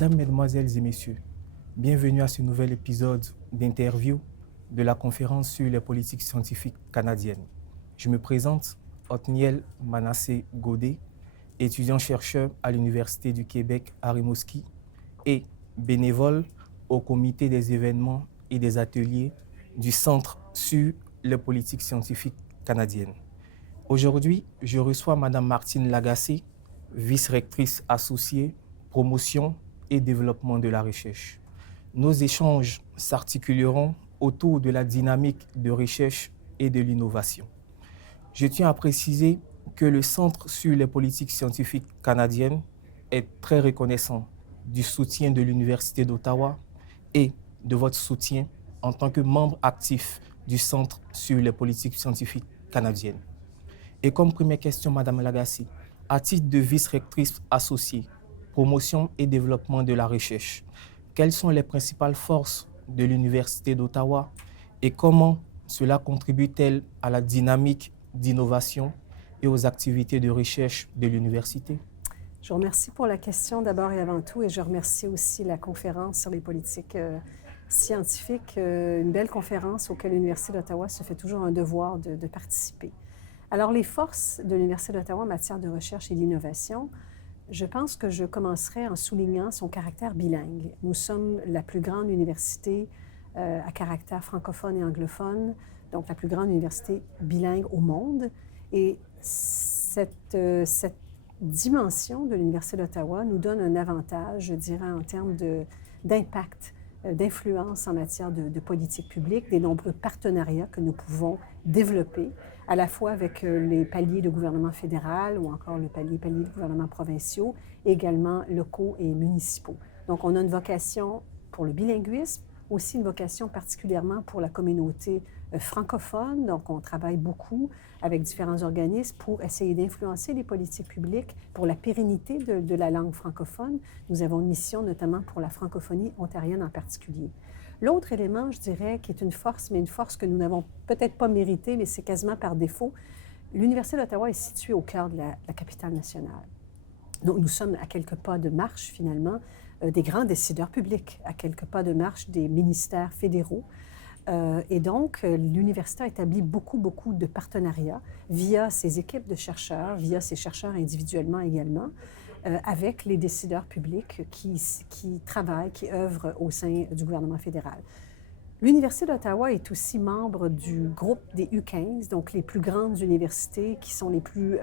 Mesdames, Mesdemoiselles et Messieurs, bienvenue à ce nouvel épisode d'interview de la conférence sur les politiques scientifiques canadiennes. Je me présente, Othniel Manassé Godet, étudiant-chercheur à l'Université du Québec à Rimouski et bénévole au comité des événements et des ateliers du Centre sur les politiques scientifiques canadiennes. Aujourd'hui, je reçois Mme Martine Lagacé, vice-rectrice associée, promotion et développement de la recherche. Nos échanges s'articuleront autour de la dynamique de recherche et de l'innovation. Je tiens à préciser que le Centre sur les politiques scientifiques canadiennes est très reconnaissant du soutien de l'Université d'Ottawa et de votre soutien en tant que membre actif du Centre sur les politiques scientifiques canadiennes. Et comme première question, Mme Lagacé, à titre de vice-rectrice associée, promotion et développement de la recherche, quelles sont les principales forces de l'Université d'Ottawa et comment cela contribue-t-elle à la dynamique d'innovation et aux activités de recherche de l'université? Je vous remercie pour la question d'abord et avant tout, et je remercie aussi la conférence sur les politiques scientifiques, une belle conférence auquel l'Université d'Ottawa se fait toujours un devoir de participer. Alors, les forces de l'Université d'Ottawa en matière de recherche et d'innovation, je pense que je commencerai en soulignant son caractère bilingue. Nous sommes la plus grande université à caractère francophone et anglophone, donc la plus grande université bilingue au monde. Et cette dimension de l'Université d'Ottawa nous donne un avantage, je dirais, en termes d'impact, d'influence en matière de politique publique, des nombreux partenariats que nous pouvons développer, à la fois avec les paliers de gouvernement fédéral ou encore le palier de gouvernements provinciaux, également locaux et municipaux. Donc, on a une vocation pour le bilinguisme, aussi une vocation particulièrement pour la communauté francophone. Donc, on travaille beaucoup avec différents organismes pour essayer d'influencer les politiques publiques pour la pérennité de la langue francophone. Nous avons une mission notamment pour la francophonie ontarienne en particulier. L'autre élément, je dirais, qui est une force, mais une force que nous n'avons peut-être pas méritée, mais c'est quasiment par défaut, l'Université d'Ottawa est située au cœur de la capitale nationale. Donc, nous sommes à quelques pas de marche, finalement, des grands décideurs publics, à quelques pas de marche des ministères fédéraux. Et donc, l'université a établi beaucoup de partenariats via ses équipes de chercheurs, via ses chercheurs individuellement également, avec les décideurs publics qui travaillent, qui œuvrent au sein du gouvernement fédéral. L'Université d'Ottawa est aussi membre du groupe des U15, donc les plus grandes universités qui sont les plus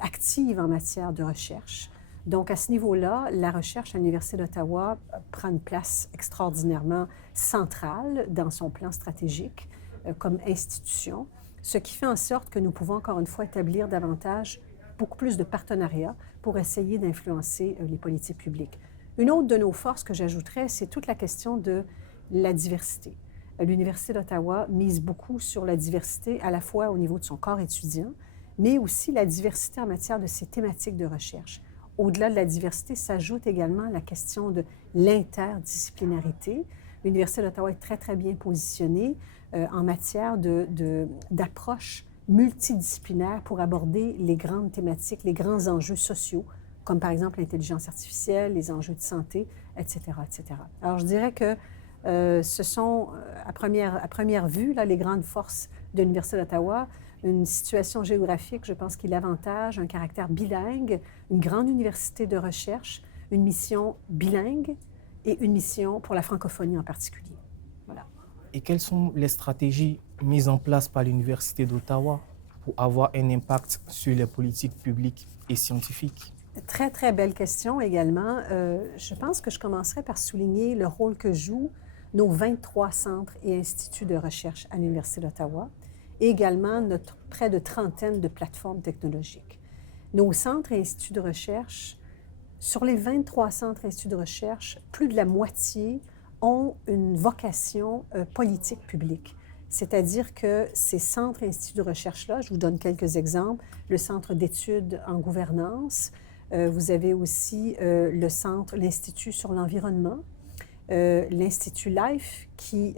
actives en matière de recherche. Donc, à ce niveau-là, la recherche à l'Université d'Ottawa prend une place extraordinairement centrale dans son plan stratégique comme institution, ce qui fait en sorte que nous pouvons encore une fois établir beaucoup plus de partenariats pour essayer d'influencer les politiques publiques. Une autre de nos forces que j'ajouterais, c'est toute la question de la diversité. L'Université d'Ottawa mise beaucoup sur la diversité à la fois au niveau de son corps étudiant, mais aussi la diversité en matière de ses thématiques de recherche. Au-delà de la diversité, s'ajoute également la question de l'interdisciplinarité. L'Université d'Ottawa est très bien positionnée en matière d'approche multidisciplinaire pour aborder les grandes thématiques, les grands enjeux sociaux, comme par exemple l'intelligence artificielle, les enjeux de santé, etc., etc. Alors, je dirais que ce sont, à première vue, là, les grandes forces de l'Université d'Ottawa. Une situation géographique, je pense, qui l'avantage, un caractère bilingue, une grande université de recherche, une mission bilingue et une mission pour la francophonie en particulier. Voilà. Et quelles sont les stratégies mises en place par l'Université d'Ottawa pour avoir un impact sur les politiques publiques et scientifiques? Très belle question également. Je pense que je commencerai par souligner le rôle que jouent nos 23 centres et instituts de recherche à l'Université d'Ottawa, et également notre près de trentaine de plateformes technologiques. Nos centres et instituts de recherche, sur les 23 centres et instituts de recherche, plus de la moitié ont une vocation politique publique. C'est-à-dire que ces centres et instituts de recherche-là, je vous donne quelques exemples, le Centre d'études en gouvernance, vous avez aussi l'Institut sur l'environnement, l'Institut LIFE qui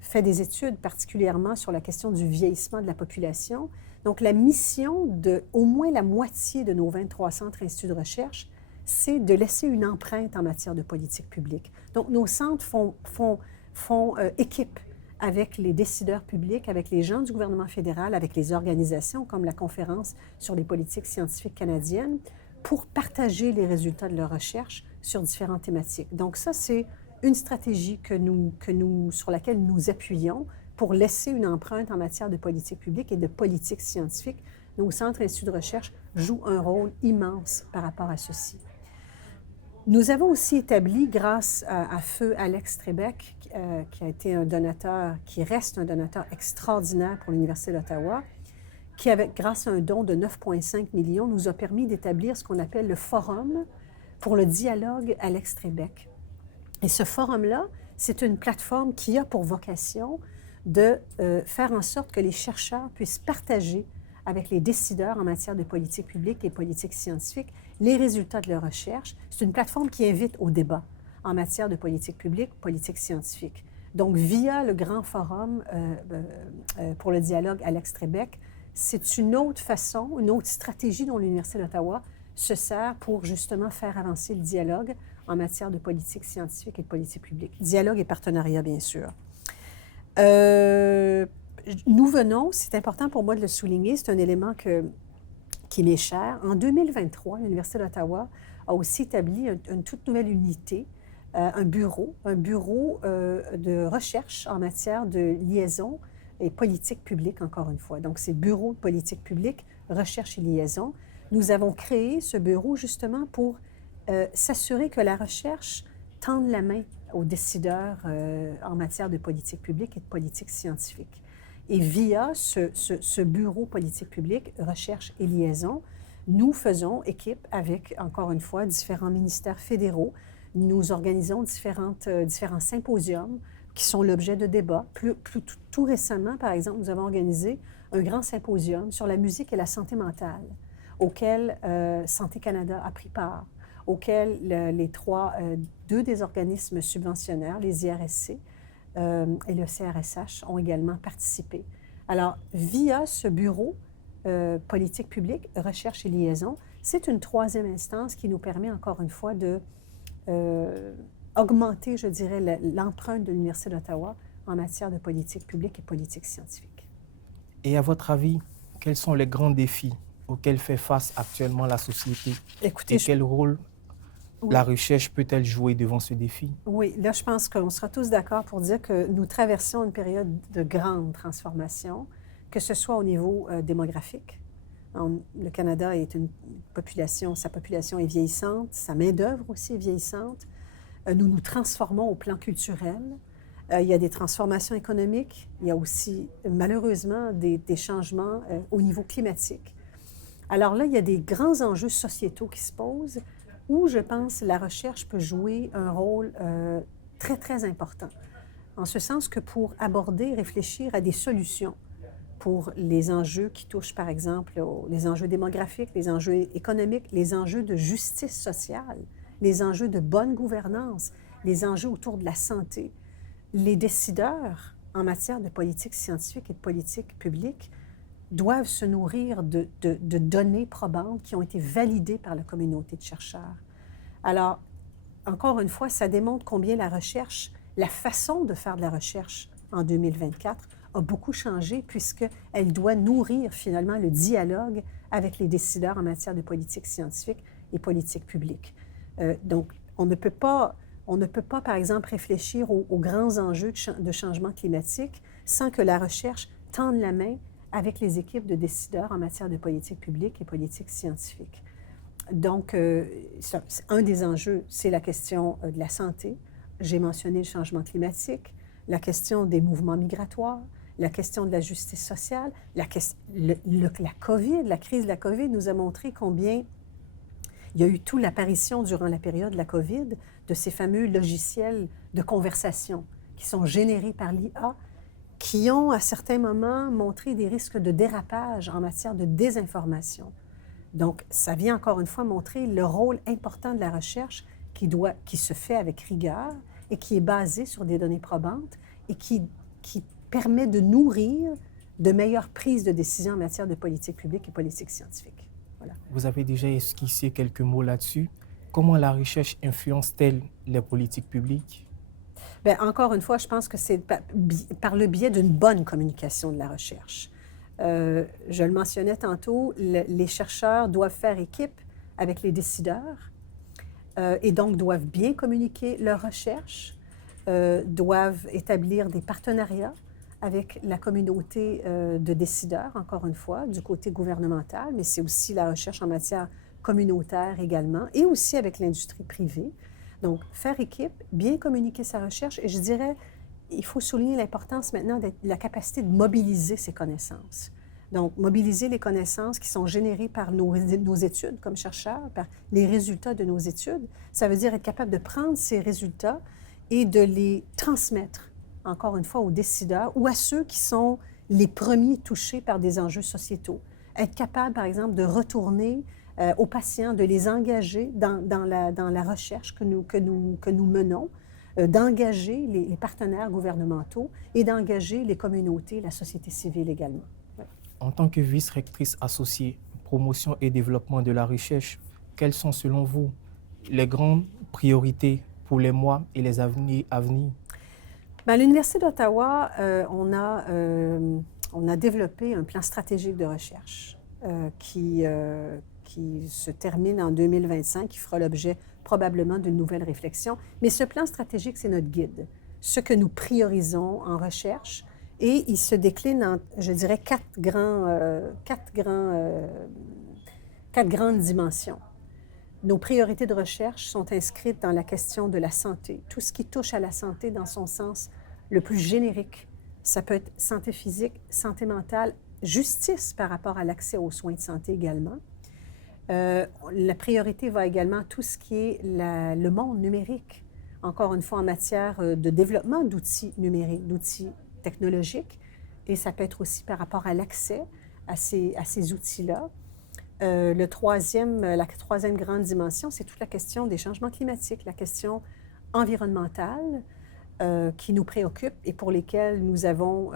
fait des études particulièrement sur la question du vieillissement de la population. Donc, la mission de au moins la moitié de nos 23 centres et instituts de recherche, c'est de laisser une empreinte en matière de politique publique. Donc, nos centres font équipe avec les décideurs publics, avec les gens du gouvernement fédéral, avec les organisations comme la Conférence sur les politiques scientifiques canadiennes, pour partager les résultats de leurs recherches sur différentes thématiques. Donc ça, c'est une stratégie sur laquelle nous appuyons pour laisser une empreinte en matière de politique publique et de politique scientifique. Nos centres et instituts de recherche jouent un rôle immense par rapport à ceci. Nous avons aussi établi, grâce à feu Alex Trebek, qui a été un donateur, qui reste un donateur extraordinaire pour l'Université d'Ottawa, qui, grâce à un don de 9,5 millions, nous a permis d'établir ce qu'on appelle le Forum pour le dialogue Alex Trebek. Et ce forum-là, c'est une plateforme qui a pour vocation de faire en sorte que les chercheurs puissent partager avec les décideurs en matière de politique publique et politique scientifique les résultats de leurs recherches. C'est une plateforme qui invite au débat en matière de politique publique, politique scientifique. Donc, via le grand forum pour le dialogue Alex Trebek, c'est une autre façon, une autre stratégie dont l'Université d'Ottawa se sert pour justement faire avancer le dialogue en matière de politique scientifique et de politique publique. Dialogue et partenariat, bien sûr. Nous venons, c'est important pour moi de le souligner, c'est un élément qui m'est cher. En 2023, l'Université d'Ottawa a aussi établi une toute nouvelle unité, un bureau de recherche en matière de liaison et politique publique, encore une fois. Donc, c'est Bureau de politique publique, recherche et liaison. Nous avons créé ce bureau justement pour s'assurer que la recherche tende la main aux décideurs en matière de politique publique et de politique scientifique. Et via ce bureau politique publique, recherche et liaison, nous faisons équipe avec, encore une fois, différents ministères fédéraux. Nous organisons différents symposiums qui sont l'objet de débats. Tout récemment, par exemple, nous avons organisé un grand symposium sur la musique et la santé mentale, auquel Santé Canada a pris part, auquel deux des organismes subventionnaires, les IRSC et le CRSH, ont également participé. Alors, via ce bureau politique publique, recherche et liaison, c'est une troisième instance qui nous permet, encore une fois, de augmenter, je dirais, l'empreinte de l'Université d'Ottawa en matière de politique publique et politique scientifique. Et à votre avis, quels sont les grands défis auxquels fait face actuellement la société? Écoutez, et quel rôle la recherche peut-elle jouer devant ce défi? Oui, là, je pense qu'on sera tous d'accord pour dire que nous traversons une période de grande transformation, que ce soit au niveau démographique. Le Canada est une population, sa population est vieillissante, sa main-d'œuvre aussi est vieillissante. Nous nous transformons au plan culturel. Il y a des transformations économiques. Il y a aussi, malheureusement, des changements au niveau climatique. Alors là, il y a des grands enjeux sociétaux qui se posent où, je pense, la recherche peut jouer un rôle très, très important. En ce sens que pour aborder, réfléchir à des solutions pour les enjeux qui touchent, par exemple, les enjeux démographiques, les enjeux économiques, les enjeux de justice sociale, les enjeux de bonne gouvernance, les enjeux autour de la santé. Les décideurs en matière de politique scientifique et de politique publique doivent se nourrir de données probantes qui ont été validées par la communauté de chercheurs. Alors, encore une fois, ça démontre combien la recherche, la façon de faire de la recherche en 2024 a beaucoup changé puisqu'elle doit nourrir finalement le dialogue avec les décideurs en matière de politique scientifique et politique publique. Donc, on ne peut pas, par exemple, réfléchir aux grands enjeux de changement climatique sans que la recherche tende la main avec les équipes de décideurs en matière de politique publique et politique scientifique. Donc, un des enjeux, c'est la question de la santé. J'ai mentionné le changement climatique, la question des mouvements migratoires, la question de la justice sociale, la COVID, la crise de la COVID nous a montré combien il y a eu toute l'apparition durant la période de la COVID de ces fameux logiciels de conversation qui sont générés par l'IA, qui ont à certains moments montré des risques de dérapage en matière de désinformation. Donc, ça vient encore une fois montrer le rôle important de la recherche qui se fait avec rigueur et qui est basée sur des données probantes et qui permet de nourrir de meilleures prises de décision en matière de politique publique et politique scientifique. Voilà. Vous avez déjà esquissé quelques mots là-dessus. Comment la recherche influence-t-elle les politiques publiques? Bien, encore une fois, je pense que c'est par le biais d'une bonne communication de la recherche. Je le mentionnais tantôt, les chercheurs doivent faire équipe avec les décideurs et donc doivent bien communiquer leurs recherches, doivent établir des partenariats avec la communauté de décideurs, encore une fois, du côté gouvernemental, mais c'est aussi la recherche en matière communautaire également, et aussi avec l'industrie privée. Donc, faire équipe, bien communiquer sa recherche, et je dirais, il faut souligner l'importance maintenant de la capacité de mobiliser ces connaissances. Donc, mobiliser les connaissances qui sont générées par nos études comme chercheurs, par les résultats de nos études, ça veut dire être capable de prendre ces résultats et de les transmettre, encore une fois, aux décideurs ou à ceux qui sont les premiers touchés par des enjeux sociétaux. Être capable, par exemple, de retourner aux patients, de les engager dans la recherche que nous menons, d'engager les partenaires gouvernementaux et d'engager les communautés, la société civile également. Ouais. En tant que vice-rectrice associée promotion et développement de la recherche, quelles sont selon vous les grandes priorités pour les mois et les années à venir? Bien, à l'Université d'Ottawa, on a développé un plan stratégique de recherche qui se termine en 2025, qui fera l'objet probablement d'une nouvelle réflexion. Mais ce plan stratégique, c'est notre guide, ce que nous priorisons en recherche, et il se décline en, je dirais, quatre grandes dimensions. Nos priorités de recherche sont inscrites dans la question de la santé, tout ce qui touche à la santé dans son sens le plus générique. Ça peut être santé physique, santé mentale, justice par rapport à l'accès aux soins de santé également. La priorité va également à tout ce qui est le monde numérique, encore une fois en matière de développement d'outils numériques, d'outils technologiques, et ça peut être aussi par rapport à l'accès à ces outils-là. La troisième grande dimension, c'est toute la question des changements climatiques, la question environnementale qui nous préoccupe et pour lesquelles nous avons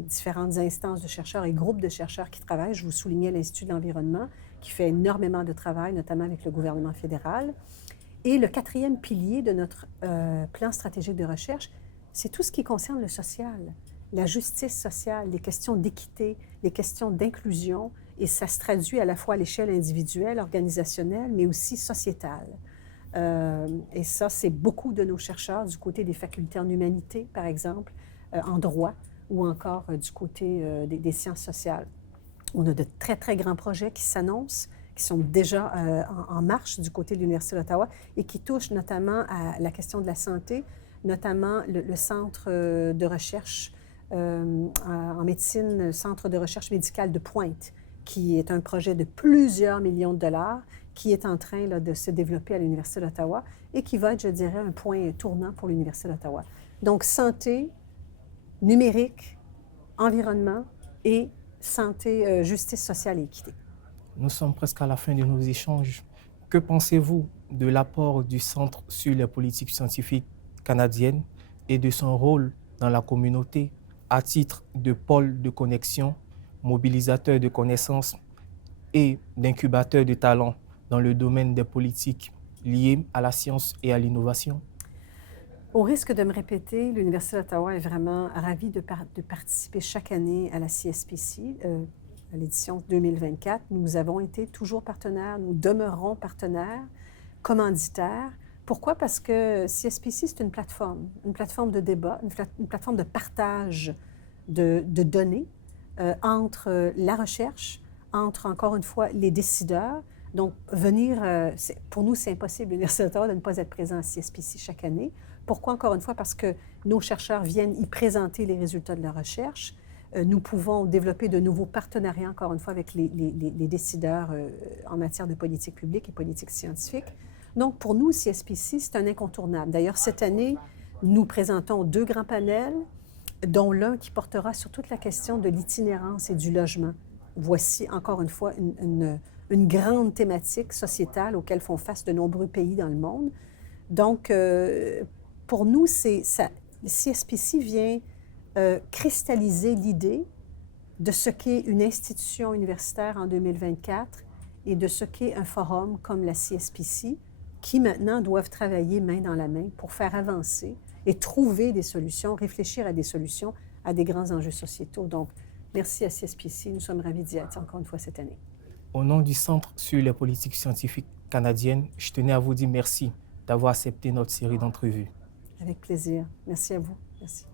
différentes instances de chercheurs et groupes de chercheurs qui travaillent. Je vous soulignais l'Institut de l'environnement qui fait énormément de travail, notamment avec le gouvernement fédéral. Et le quatrième pilier de notre plan stratégique de recherche, c'est tout ce qui concerne le social, la justice sociale, les questions d'équité, les questions d'inclusion, et ça se traduit à la fois à l'échelle individuelle, organisationnelle, mais aussi sociétale. Et ça, c'est beaucoup de nos chercheurs du côté des facultés en humanité, par exemple, en droit, ou encore du côté des sciences sociales. On a de très, très grands projets qui s'annoncent, qui sont déjà en marche du côté de l'Université d'Ottawa et qui touchent notamment à la question de la santé, notamment le centre de recherche en médecine, centre de recherche médicale de Pointe, qui est un projet de plusieurs millions de dollars, qui est en train là, de se développer à l'Université d'Ottawa et qui va être, je dirais, un point tournant pour l'Université d'Ottawa. Donc, santé, numérique, environnement et santé, justice sociale et équité. Nous sommes presque à la fin de nos échanges. Que pensez-vous de l'apport du Centre sur les politiques scientifiques canadiennes et de son rôle dans la communauté à titre de pôle de connexion, mobilisateur de connaissances et d'incubateur de talents dans le domaine des politiques liées à la science et à l'innovation? Au risque de me répéter, l'Université d'Ottawa est vraiment ravie de participer chaque année à la CSPC, à l'édition 2024. Nous avons été toujours partenaires, nous demeurons partenaires, commanditaires. Pourquoi? Parce que CSPC, c'est une plateforme de débat, une plateforme de partage de données entre la recherche, entre, encore une fois, les décideurs. Donc, pour nous, c'est impossible, l'Université d'Ottawa, de ne pas être présent à CSPC chaque année. Pourquoi, encore une fois? Parce que nos chercheurs viennent y présenter les résultats de la recherche. Nous pouvons développer de nouveaux partenariats, encore une fois, avec les décideurs en matière de politique publique et politique scientifique. Donc, pour nous, CSPC, c'est un incontournable. D'ailleurs, cette année, nous présentons 2 grands panels, dont l'un qui portera sur toute la question de l'itinérance et du logement. Voici, encore une fois, une grande thématique sociétale auquel font face de nombreux pays dans le monde. Donc, pour nous, CSPC vient cristalliser l'idée de ce qu'est une institution universitaire en 2024 et de ce qu'est un forum comme la CSPC qui maintenant doivent travailler main dans la main pour faire avancer et trouver des solutions, réfléchir à des solutions à des grands enjeux sociétaux. Donc, merci à CSPC. Nous sommes ravis d'y être encore une fois cette année. Au nom du Centre sur les politiques scientifiques canadiennes, je tenais à vous dire merci d'avoir accepté notre série d'entrevues. Avec plaisir. Merci à vous. Merci.